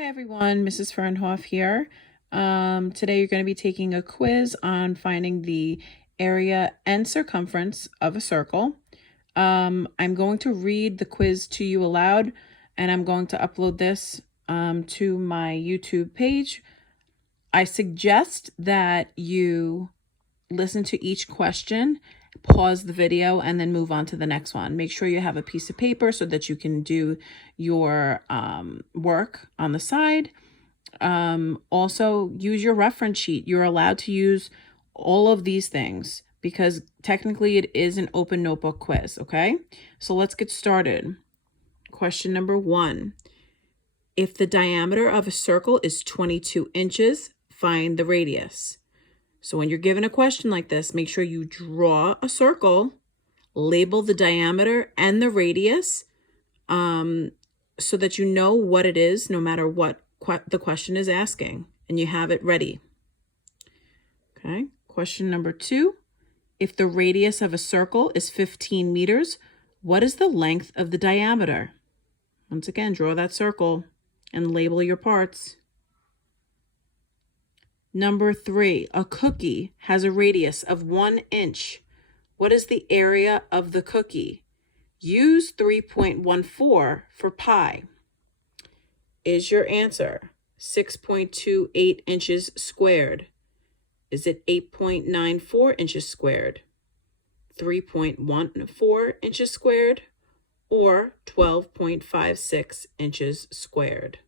Hi everyone, Mrs. Fernhoff here. Today you're going to be taking a quiz on finding the area and circumference of a circle. I'm going to read the quiz to you aloud, and I'm going to upload this to my YouTube page. I suggest that you listen to each question, pause the video, and then move on to the next one. Make sure you have a piece of paper so that you can do your work on the side. Also, use your reference sheet. You're allowed to use all of these things because technically it is an open notebook quiz, okay? So let's get started. Question number 1. If the diameter of a circle is 22 inches, find the radius. So when you're given a question like this, make sure you draw a circle, label the diameter and the radius so that you know what it is no matter what the question is asking, and you have it ready. Okay, question number 2. If the radius of a circle is 15 meters, what is the length of the diameter? Once again, draw that circle and label your parts. Number 3, a cookie has a radius of 1 inch. What is the area of the cookie? Use 3.14 for pi. Is your answer 6.28 inches squared? Is it 8.94 inches squared, 3.14 inches squared, or 12.56 inches squared?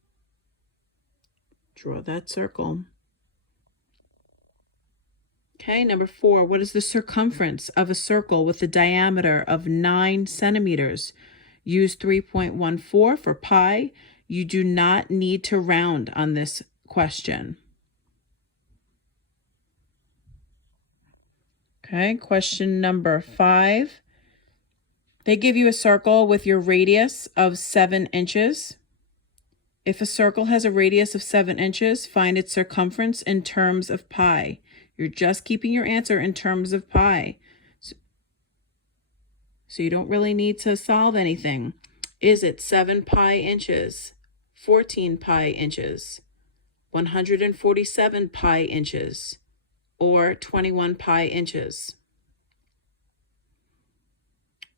Draw that circle. Okay, number 4, what is the circumference of a circle with a diameter of 9 centimeters? Use 3.14 for pi. You do not need to round on this question. Okay, question number 5. They give you a circle with your radius of 7 inches. If a circle has a radius of 7 inches, find its circumference in terms of pi. You're just keeping your answer in terms of pi. So you don't really need to solve anything. Is it 7 pi inches, 14 pi inches, 147 pi inches, or 21 pi inches?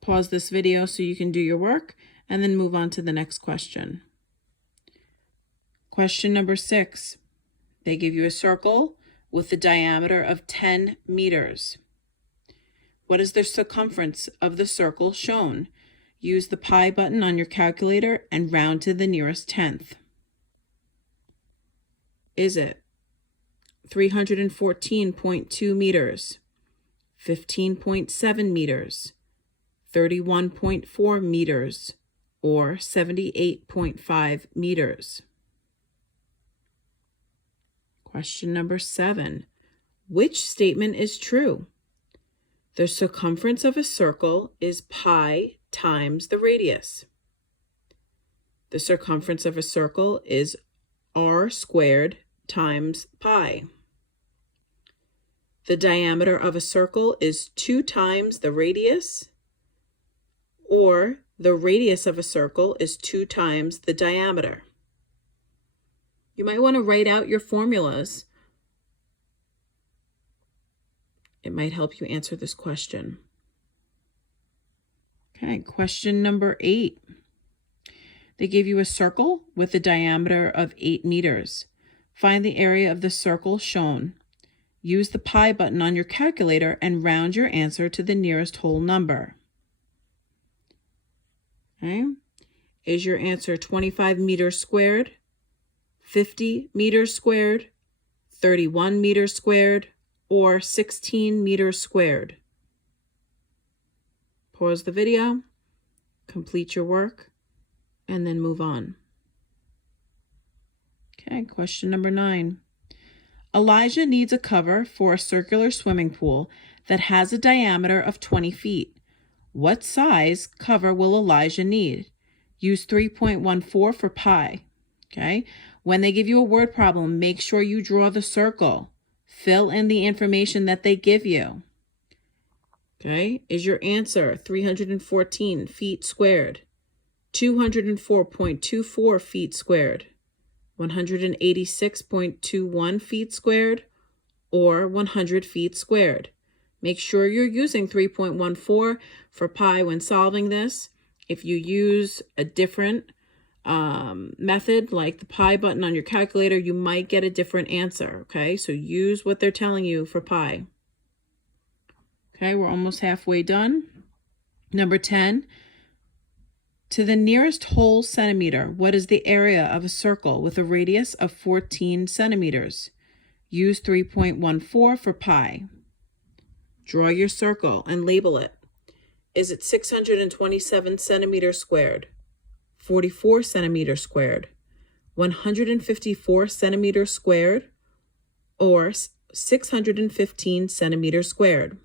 Pause this video so you can do your work and then move on to the next question. Question number 6. They give you a circle with a diameter of 10 meters. What is the circumference of the circle shown? Use the pi button on your calculator and round to the nearest tenth. Is it 314.2 meters, 15.7 meters, 31.4 meters, or 78.5 meters? Question number 7. Which statement is true? The circumference of a circle is pi times the radius. The circumference of a circle is r squared times pi. The diameter of a circle is 2 times the radius, or the radius of a circle is 2 times the diameter. You might want to write out your formulas. It might help you answer this question. Okay, question number 8. They give you a circle with a diameter of 8 meters. Find the area of the circle shown. Use the pi button on your calculator and round your answer to the nearest whole number. Okay. Is your answer 25 meters squared, 50 meters squared, 31 meters squared, or 16 meters squared? Pause the video, complete your work, and then move on. Okay, question number 9. Elijah needs a cover for a circular swimming pool that has a diameter of 20 feet. What size cover will Elijah need? Use 3.14 for pi. Okay, when they give you a word problem, make sure you draw the circle. Fill in the information that they give you. Okay, is your answer 314 feet squared, 204.24 feet squared, 186.21 feet squared, or 100 feet squared. Make sure you're using 3.14 for pi when solving this. If you use a different method like the pi button on your calculator, you might get a different answer, okay? So use what they're telling you for pi. Okay, we're almost halfway done. Number 10, to the nearest whole centimeter, what is the area of a circle with a radius of 14 centimeters? Use 3.14 for pi. Draw your circle and label it. Is it 627 centimeters squared, 44 centimeters squared, 154 centimeters squared, or 615 centimeters squared?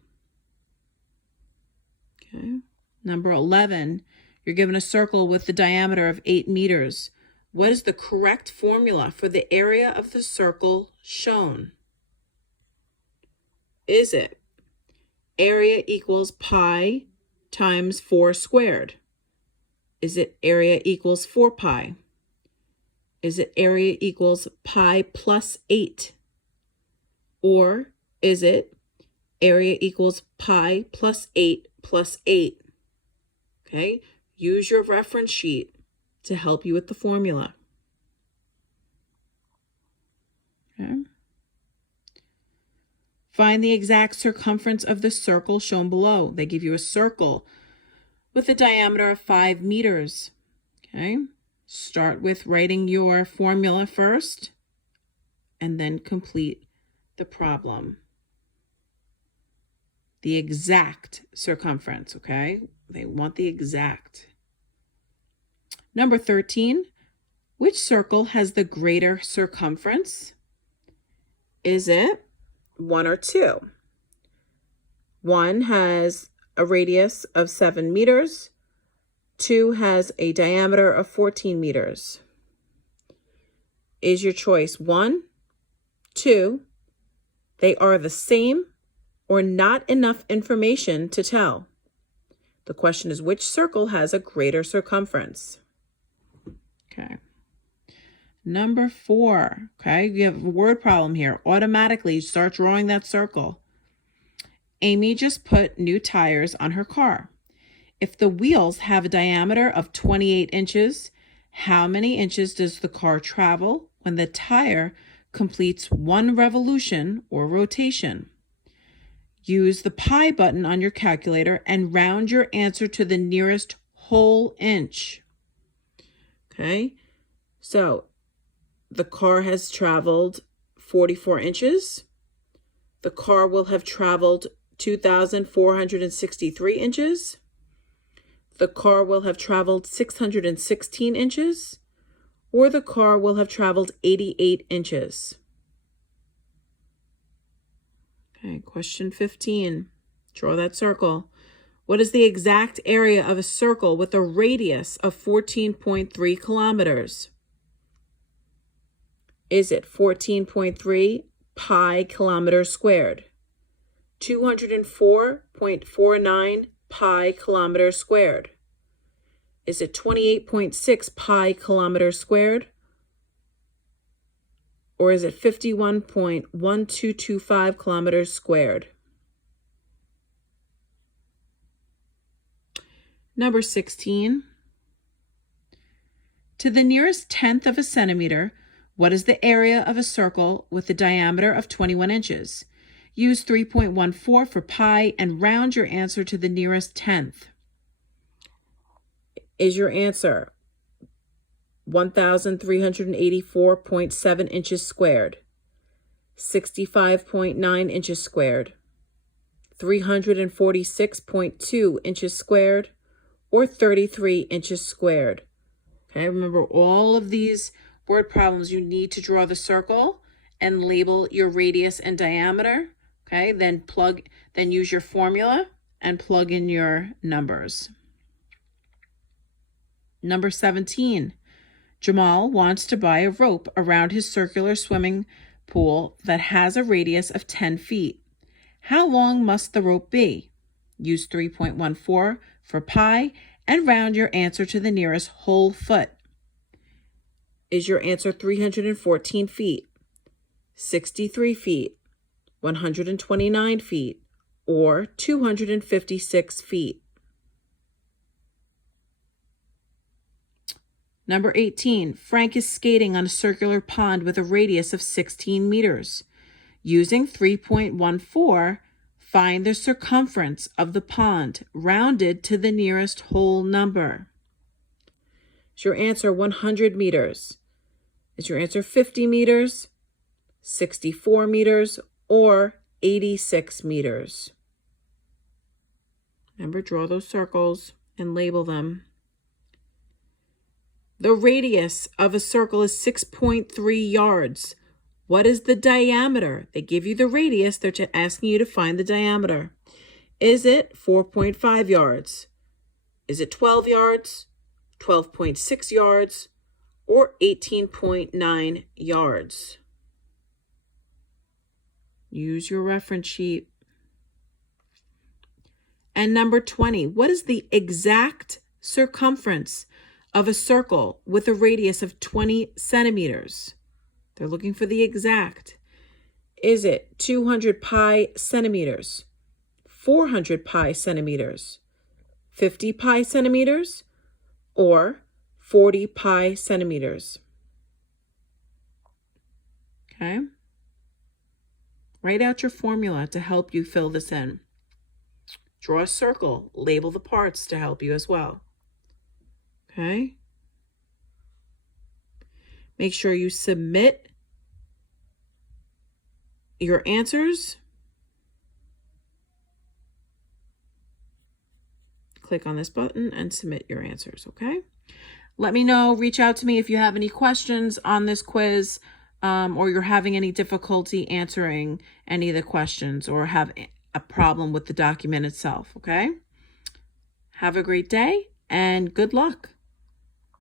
Okay. Number 11, you're given a circle with the diameter of 8 meters. What is the correct formula for the area of the circle shown? Is it area equals pi times 4 squared? Is it area equals 4 pi? Is it area equals pi plus 8? Or is it area equals pi plus 8 plus 8? Okay, use your reference sheet to help you with the formula. Okay. Find the exact circumference of the circle shown below. They give you a circle with a diameter of 5 meters. Okay, start with writing your formula first and then complete the problem. The exact circumference, okay? They want the exact. Number 13, which circle has the greater circumference? Is it 1 or 2? 1 has a radius of 7 meters. 2 has a diameter of 14 meters. Is your choice 1, 2, they are the same, or not enough information to tell? The question is, which circle has a greater circumference? Okay. Number 4, okay, you have a word problem here. Automatically start drawing that circle. Amy just put new tires on her car. If the wheels have a diameter of 28 inches, how many inches does the car travel when the tire completes 1 revolution or rotation? Use the pi button on your calculator and round your answer to the nearest whole inch. Okay, so the car has traveled 44 inches. The car will have traveled 2,463 inches. The car will have traveled 616 inches. Or the car will have traveled 88 inches. Okay, question 15. Draw that circle. What is the exact area of a circle with a radius of 14.3 kilometers? Is it 14.3 pi kilometers squared? 204.49 pi kilometers squared? Is it 28.6 pi kilometers squared? Or is it 51.1225 kilometers squared? Number 16. To the nearest tenth of a centimeter, what is the area of a circle with a diameter of 21 inches? Use 3.14 for pi and round your answer to the nearest tenth. Is your answer 1,384.7 inches squared, 65.9 inches squared, 346.2 inches squared, or 33 inches squared? Okay, remember all of these word problems, you need to draw the circle and label your radius and diameter. Okay, then use your formula and plug in your numbers. Number 17. Jamal wants to buy a rope around his circular swimming pool that has a radius of 10 feet. How long must the rope be? Use 3.14 for pi and round your answer to the nearest whole foot. Is your answer 314 feet, 63 feet, 129 feet, or 256 feet? Number 18, Frank is skating on a circular pond with a radius of 16 meters. Using 3.14, find the circumference of the pond, rounded to the nearest whole number. Is your answer 100 meters? Is your answer 50 meters, 64 meters, or 86 meters? Remember, draw those circles and label them. The radius of a circle is 6.3 yards. What is the diameter? They give you the radius. They're asking you to find the diameter. Is it 4.5 yards? Is it 12 yards, 12.6 yards, or 18.9 yards? Use your reference sheet. And number 20, what is the exact circumference of a circle with a radius of 20 centimeters? They're looking for the exact. Is it 200 pi centimeters, 400 pi centimeters, 50 pi centimeters, or 40 pi centimeters? Okay. Write out your formula to help you fill this in. Draw a circle, label the parts to help you as well. Okay. Make sure you submit your answers. Click on this button and submit your answers, okay? Let me know, reach out to me if you have any questions on this quiz, or you're having any difficulty answering any of the questions or have a problem with the document itself, okay? Have a great day and good luck.